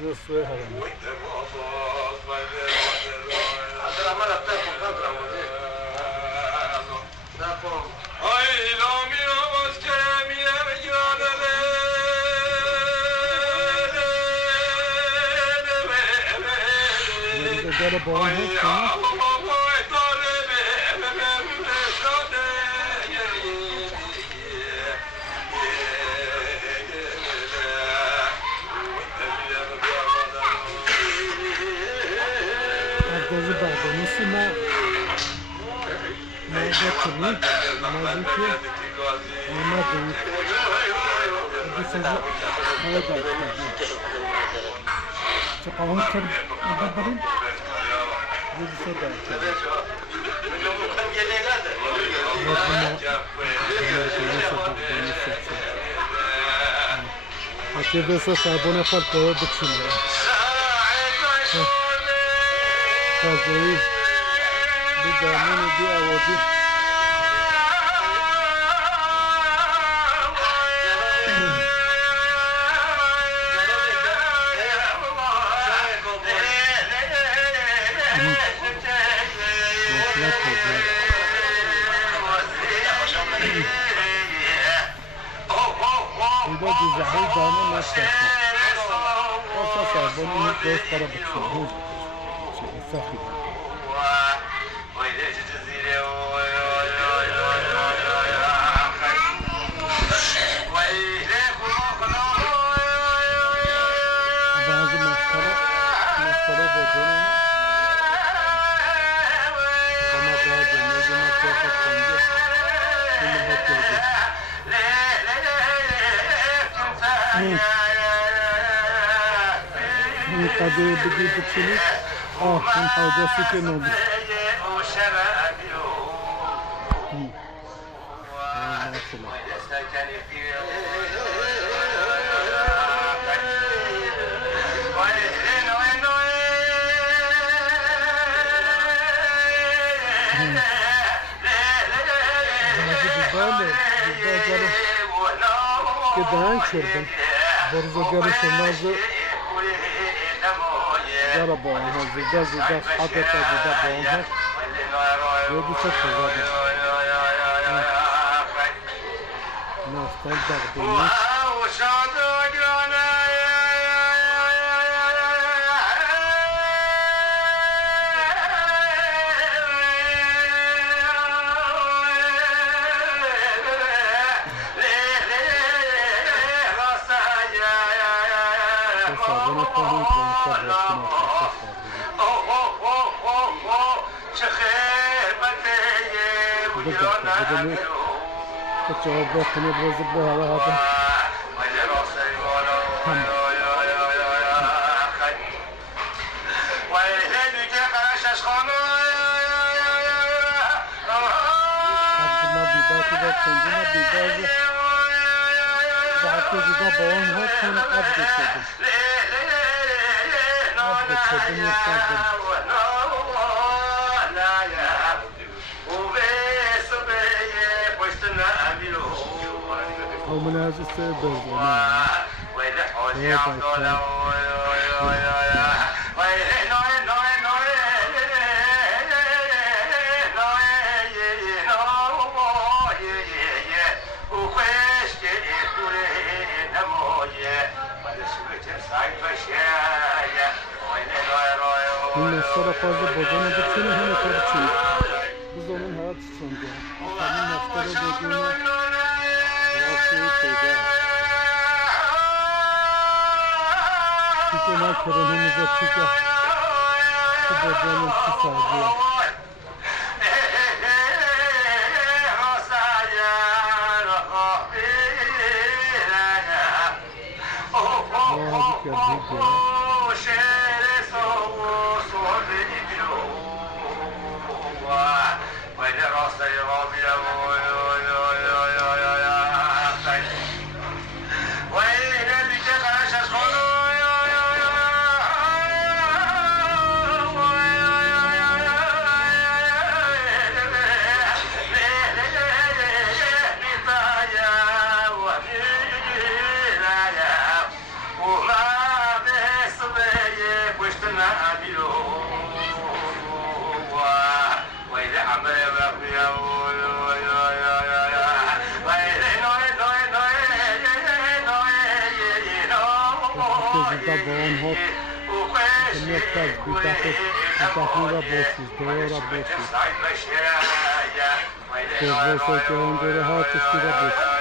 Adesso è got a ball hit, Agora bagunça na batini, na dike, na dike. This is how that is. So how much are you doing? This is that. Aqui dessa sabona faltou do time. Fazer do caminho de aonde Burada güzel dağının nasıl olsa sabunu göz para bıçıyor. Sahip. Bazı maskara bozuluyor. Ama bazı mezuna korkaklandı. Bunu bakıyordu. Tadı bir bıçını. Oh, ben havcası ki ne oldu? Gıdahan çırdım. Borza görüşürmezdi. Zara boğunlar, zida adeta zida boğunlar. Yedi çok güzeldir. Nasıl dağıdılmış. Sabuna koyun konuşlar yaptım. بدل تجاوب بخني بوزب بها هذا ما بيباكي ده كندنا بيباكي بعد كده بون هو كان قبض كده قبض كده يستخدم أو من هذا السبب من الصرفات بودن بتشيله هنا ترتشي بزمن هذا الصندوق كمان نفترض بيجينا Çünkü ne kırınımıza çıkar. Bu bocanın çıkardığı. Hadi geldik ya. زنده با آنها مرکز بدهی را باشید دعا را باشید که باشد که اون دوره ها کشتی را باشید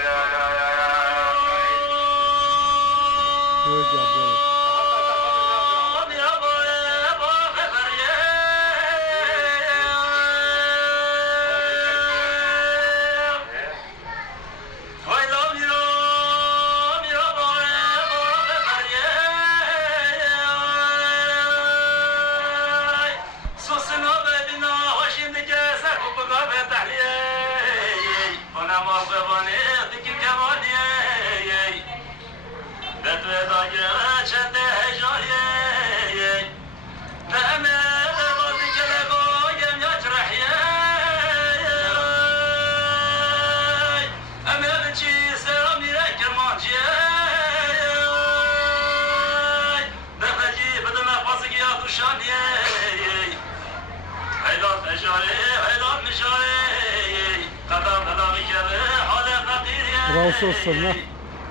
راس السنة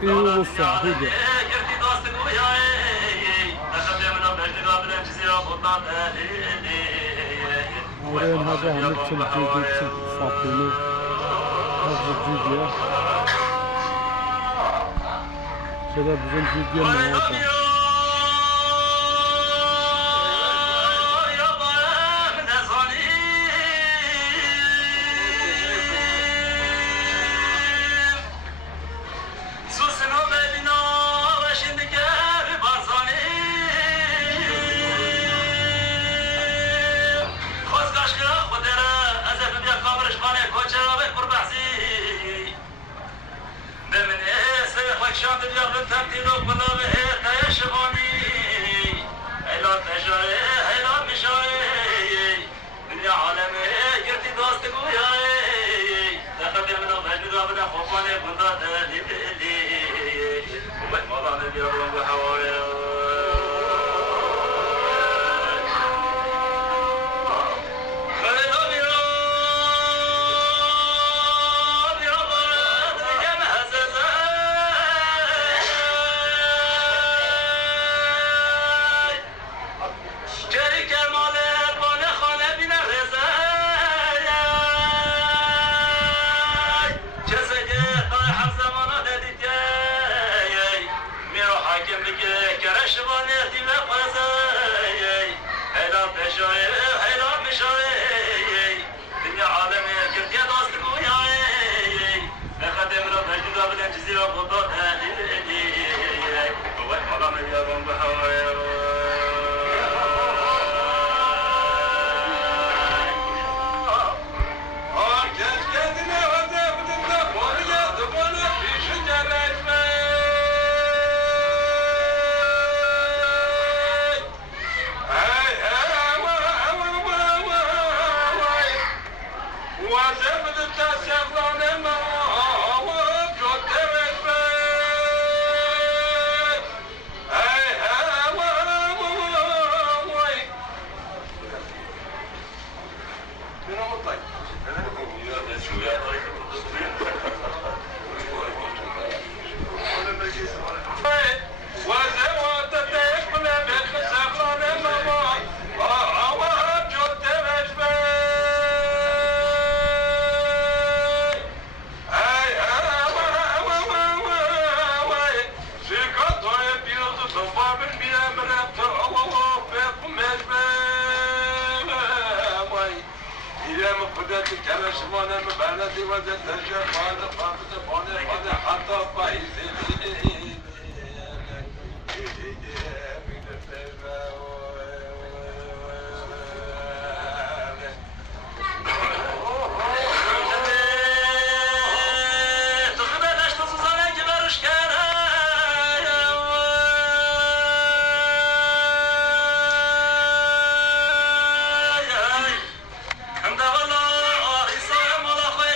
إيو الصحيدة أورين هذا هم تلجيجي فاطمي هذا الفيديو كده بزن فيديو موضوع شاد اليوم تبديلك ولا بهيت يا شغوني هلا تجاري هلا مشاري دنيا عالمي قلتي دوستك وياي تقدم من الغجل قبل خوفاني كنت لي وبيت موضوع نبي أبوان بحوالي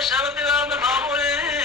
شبت من معمولي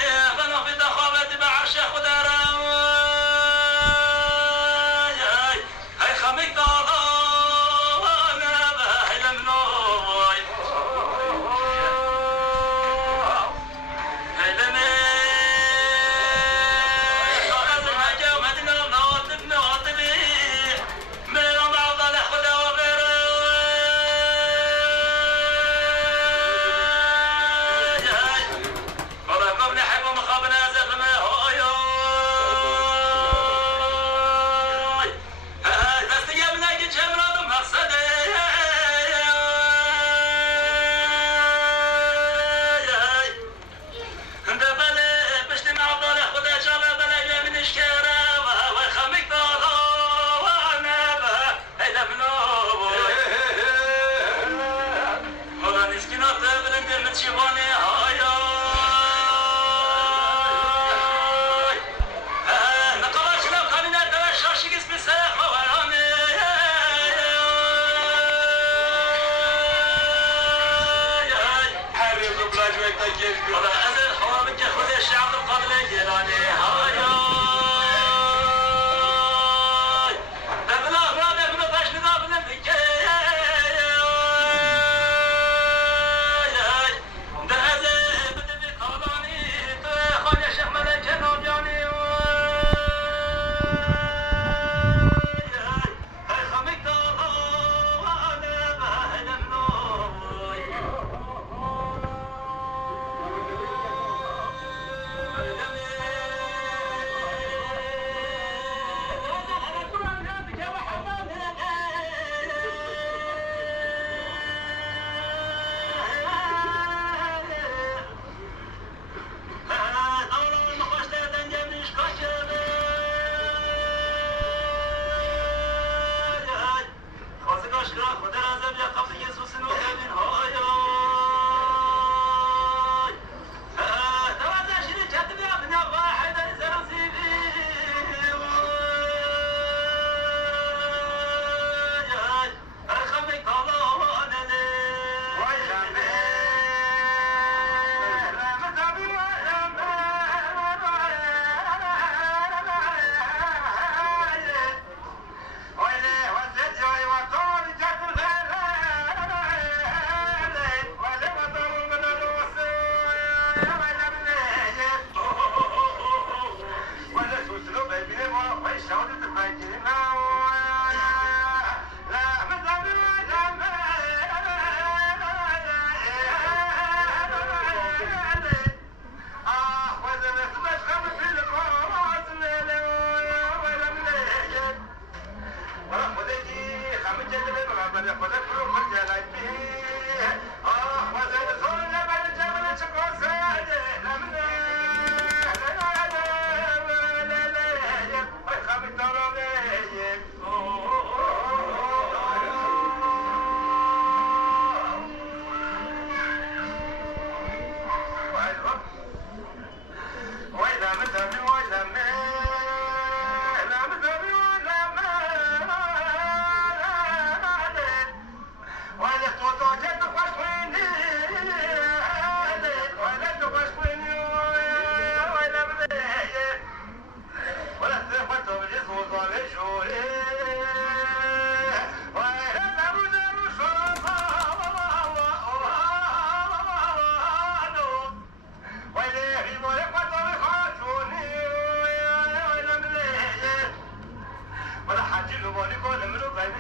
ولا حاجة له بالي كل منو بعد